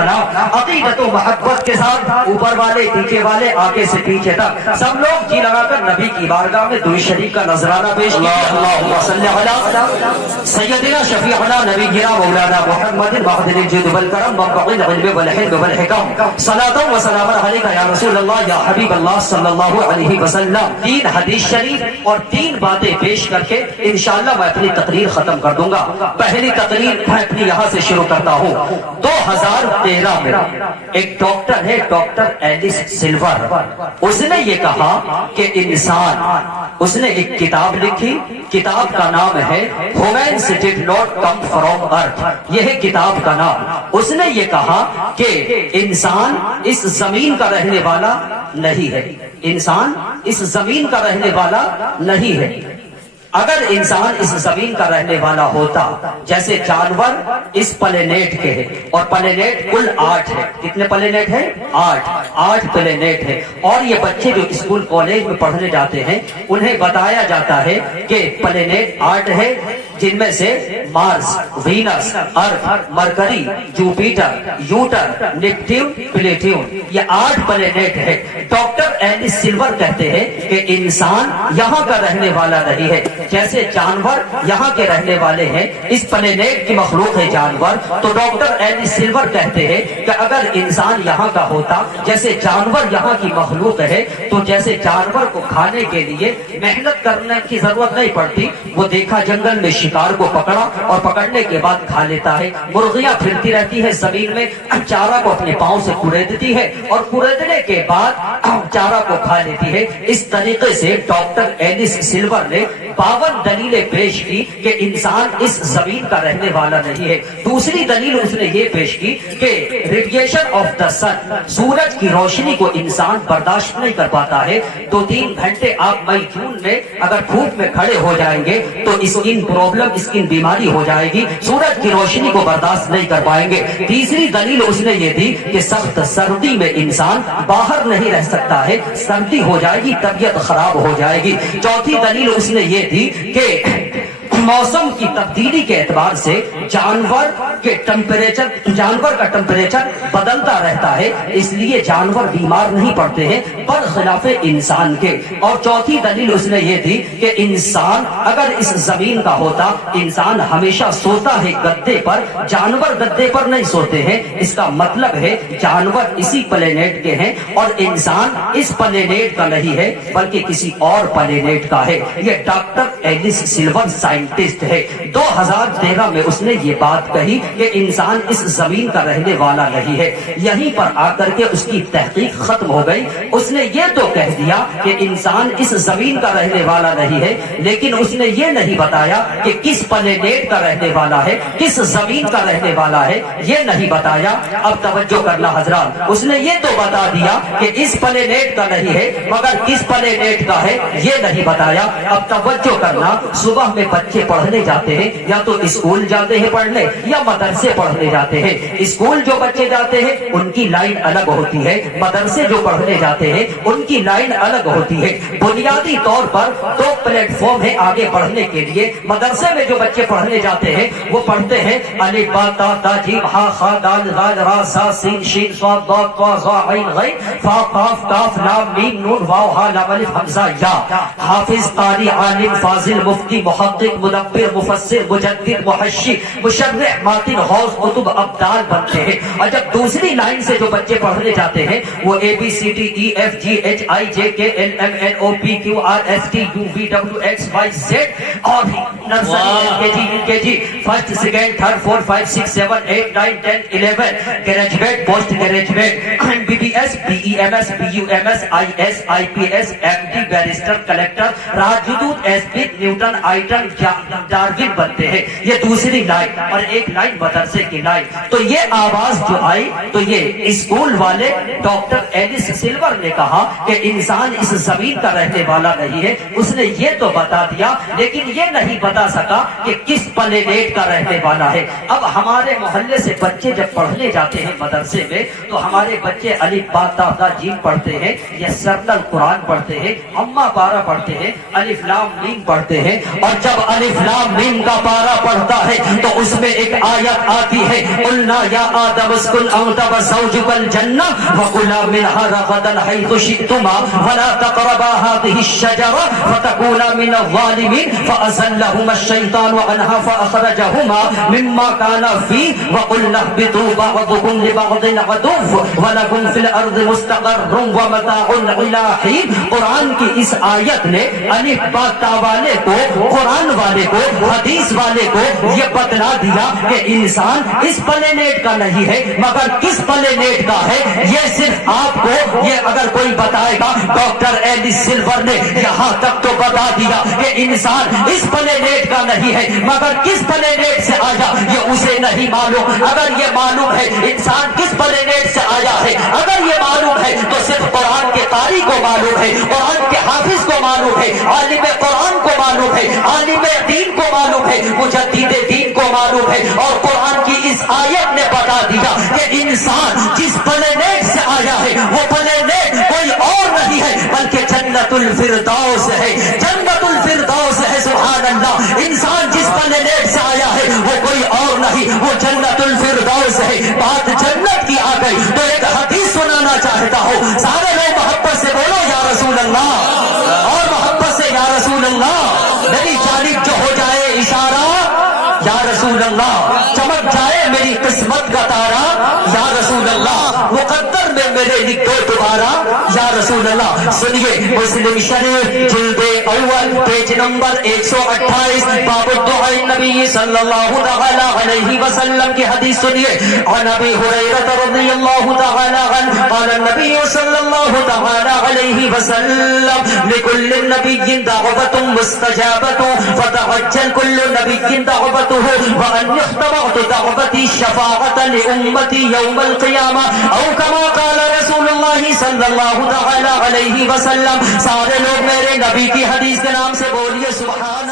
सलाम। अकीदत व मोहब्बत के साथ ऊपर वाले नीचे वाले आगे से पीछे तक सब लोग जी लगाकर नबी की बारगाह में दुरूद शरीफ का नजराना पेश किया। अल्लाहुम्मा सल्ली अला सय्यदिना शफीअना नबीना मौलाना मुहम्मद वहदिल जुद वल करम मबअल इल्म वल हिल्म वल हिकम सलातु व सलाम अलैका या रसूल अल्लाह या हबीब अल्लाह सल्लल्लाहु अलैहि वसल्लम। 3 हदीस शरीफ और 3 बातें पेश करके इंशाअल्लाह मैं अपनी तकरीर खत्म कर दूंगा। पहली तकरीर मैं अपनी यहाँ से शुरू करता हूँ। 2013 में एक डॉक्टर है, डॉक्टर एलिस सिल्वर, उसने ये कहा कि इंसान, उसने एक किताब लिखी, किताब का नाम है humans did not come from Earth. यह है किताब का नाम। उसने ये कहा कि इंसान इस जमीन का रहने वाला नहीं है, इंसान इस जमीन का रहने वाला नहीं है। अगर इंसान इस जमीन का रहने वाला होता, जैसे जानवर इस प्लेनेट के हैं, और प्लेनेट कुल 8 है। कितने प्लेनेट है? 8 प्लेनेट है। और ये बच्चे जो स्कूल कॉलेज में पढ़ने जाते हैं उन्हें बताया जाता है कि प्लेनेट 8 है, जिनमें से मार्स, वीनस, अर्थ, मरकरी, जुपिटर, यूटर, नेपट्यून, प्लूटो, ये 8 प्लेनेट है। डॉक्टर एलिस सिल्वर कहते हैं कि इंसान यहाँ का रहने वाला नहीं है। जैसे जानवर यहाँ के रहने वाले हैं, इस प्लेनेट की मखलूक है जानवर, तो डॉक्टर एलिस सिल्वर कहते हैं कि अगर इंसान यहाँ का होता, जैसे जानवर यहाँ की मखलूक है, तो जैसे जानवर को खाने के लिए मेहनत करने की जरूरत नहीं पड़ती, वो देखा जंगल में शिकार को पकड़ा और पकड़ने के बाद खा लेता है। मुर्गियां फिरती रहती है जमीन में, चारा को अपने पांव से कुरेदती है और कुरेदने के बाद चारा को खा लेती है। इस तरीके से डॉक्टर एलिस सिल्वर ने 52 दलीलें पेश की कि इंसान इस जमीन का रहने वाला नहीं है। दूसरी दलील उसने ये पेश की कि रेडिएशन ऑफ द सन, सूरज की रोशनी को इंसान बर्दाश्त नहीं कर पाता है। 2-3 घंटे आप मई जून में अगर धूप में खड़े हो जाएंगे तो स्किन प्रॉब्लम, स्किन बीमारी हो जाएगी, सूरज की रोशनी को बर्दाश्त नहीं कर पाएंगे। तीसरी दलील उसने ये दी कि सख्त सर्दी में इंसान बाहर नहीं रह सकता है, सर्दी हो जाएगी, तबीयत खराब हो जाएगी। चौथी दलील उसने ये दी कि मौसम की तब्दीली के एतबार से जानवर का टेम्परेचर बदलता रहता है, इसलिए जानवर बीमार नहीं पड़ते हैं बरखिलाफ इंसान के। और चौथी दलील उसने ये दी कि इंसान अगर इस जमीन का होता, इंसान हमेशा सोता है गद्दे पर, जानवर गद्दे पर नहीं सोते हैं। इसका मतलब है जानवर इसी प्लेनेट के हैं और इंसान इस प्लेनेट का नहीं है बल्कि किसी और प्लेनेट का है। ये डॉक्टर एलिस सिल्वर साइंटिस्ट है। 2013 में उसने ये बात कही कि इंसान इस जमीन का रहने वाला नहीं है। यहीं पर आकर के उसकी तहकीक खत्म हो गई। उसने ये तो कह दिया कि इंसान इस जमीन का रहने वाला नहीं है, लेकिन उसने ये नहीं बताया कि किस प्लेनेट का रहने वाला है, किस जमीन का रहने वाला है, ये नहीं बताया। अब तवज्जो करना हजरात, उसने ये तो बता दिया कि इस प्लेनेट का नहीं है, मगर किस प्लेनेट का है ये नहीं बताया। अब तवज्जो करना, सुबह में बच्चे पढ़ने जाते हैं, या तो स्कूल जाते हैं पढ़ने या मदरसे पढ़ने जाते हैं। स्कूल जो बच्चे जाते हैं उनकी लाइन अलग होती है, मदरसे जो पढ़ने जाते हैं उनकी लाइन अलग होती है। बुनियादी तौर पर 2 प्लेटफॉर्म है आगे बढ़ने के लिए। मदरसे में जो बच्चे पढ़ने जाते हैं वो पढ़ते हैं अलिफ बा ता ता जीम हा खा दाल गाल रा सा सीन शीन स्वाद दा ता ज़ा ऐन गैन फा काफ काफ लाम मीम नून वाव हा लाम अलिफ हमजा या। हाफिज, कारी, आलिम, फाजिल, मुफ्ती, मुहक्किक, मुदब्बिर, मुफस्सिर, मुजद्दिद, मुहश्शी, मुशर्रिह, मातिन, गौस, कुतुब, अब्दाल बनते हैं। और जब दूसरी लाइन से जो बच्चे पढ़ने जाते हैं वो ABCDEFGHIJKLMNOPQRSTUVWXYZ और nursery, LKG, UKG, first, second, third, fourth, 5, 6, 7, 8, 9, 10, 11, graduate, post graduate, MBBS, BEMS, BUMS, IS, IPS, MD, barrister, collector, राजदूत, एसपी, न्यूटन, आइटन, डार्विन बनते हैं। ये दूसरी लाइन। और एक लाइन मदरसे की लाइन। तो ये आवाज जो आई तो ये स्कूल वाले डॉक्टर एलिस सिल्वर ने कहा कि इंसान इस जमीन का रहने वाला नहीं है। उसने ये तो बता दिया, लेकिन ये नहीं बता सका कि किस प्लेनेट का रहने वाला है। अब हमारे मोहल्ले से बच्चे जब पढ़ने जाते हैं मदरसे में, तो हमारे बच्चे अलिफ बा ता ता जीम पढ़ते हैं, या सरल कुरान पढ़ते हैं, अम्मा पारा पढ़ते हैं, अलिफ लाम मीम पढ़ते हैं। और जब अलिफ लाम मीम का पारा पढ़ता है तो उसमें एक आयत آیت آتی ہے قلنا یا آدم اسکن انت وزوجک الجنہ وکلا منہا رغدا حیث شئتما ولا تقربا هذه الشجرة فتكونا من الظالمين فأزلهما الشيطان عنها فأخرجهما مما كان فيه وقلنا اهبطوا بعضكم لبعض عدو ولكم في الأرض مستقر ومتاع إلى حين. قرآن کی اس آیت نے الف با تا والے کو، قرآن والے کو، حدیث والے کو یہ بتلا دیا کہ انسان اس پلینیٹ کا نہیں ہے مگر کس پلینیٹ کا ہے. یہ صرف آپ کو یہ اگر کوئی بتائے گا، ڈاکٹر ایلس سلور نے یہاں تک تو بتا دیا کہ انسان اس پلینیٹ کا نہیں ہے مگر کس پلینیٹ سے آیا یہ اسے نہیں معلوم. اگر یہ معلوم ہے انسان کس پلینیٹ سے آیا ہے، اگر یہ معلوم ہے تو صرف قرآن کے قاری کو معلوم ہے، قرآن کے حافظ کو معلوم ہے، عالم قرآن کو معلوم ہے، عالم دین کو معلوم ہے، مجدد دین کو معلوم ہے. اور قرآن کی اس آیت نے بتا دیا کہ انسان جس پلینیٹ سے آیا ہے وہ پلینیٹ کوئی اور نہیں ہے بلکہ جنت الفردوس ہے، جنت الفردوس ہے. سبحان اللہ. انسان جس پلینیٹ سے آیا ہے وہ کوئی اور نہیں، وہ جنت الفردوس ہے. بات جنت کی آ گئی تو ایک حدیث سنانا چاہتا ہوں. سارے لوگ محبت سے بولو یا رسول اللہ، اور محبت سے یا رسول اللہ. میری جانب جو ہو جائے اشارہ یا رسول اللہ، چمک جائے میری قسمت کا تارا یا رسول اللہ، مقدر میں میرے لکھو دوبارہ یا رسول اللہ. سنیے مسلم شریف جلد اول پیج نمبر 128 باب الدعاء نبی صلی اللہ تعالی علیہ وسلم کی حدیث سنیے. عن ابی ہریرہ رضی اللہ تعالی عنہ قال النبی صلی اللہ تعالی علیہ وسلم لکل نبی دعوت مستجابت فتعجل کل نبی دعوته وان اختبعت دعوتی شفاعت لامتی یوم القیامہ او کما قال رسول اللہ صلی اللہ تعالی علیہ وسلم. سارے لوگ میرے نبی کی حدیث کے نام سے بولیے سبحان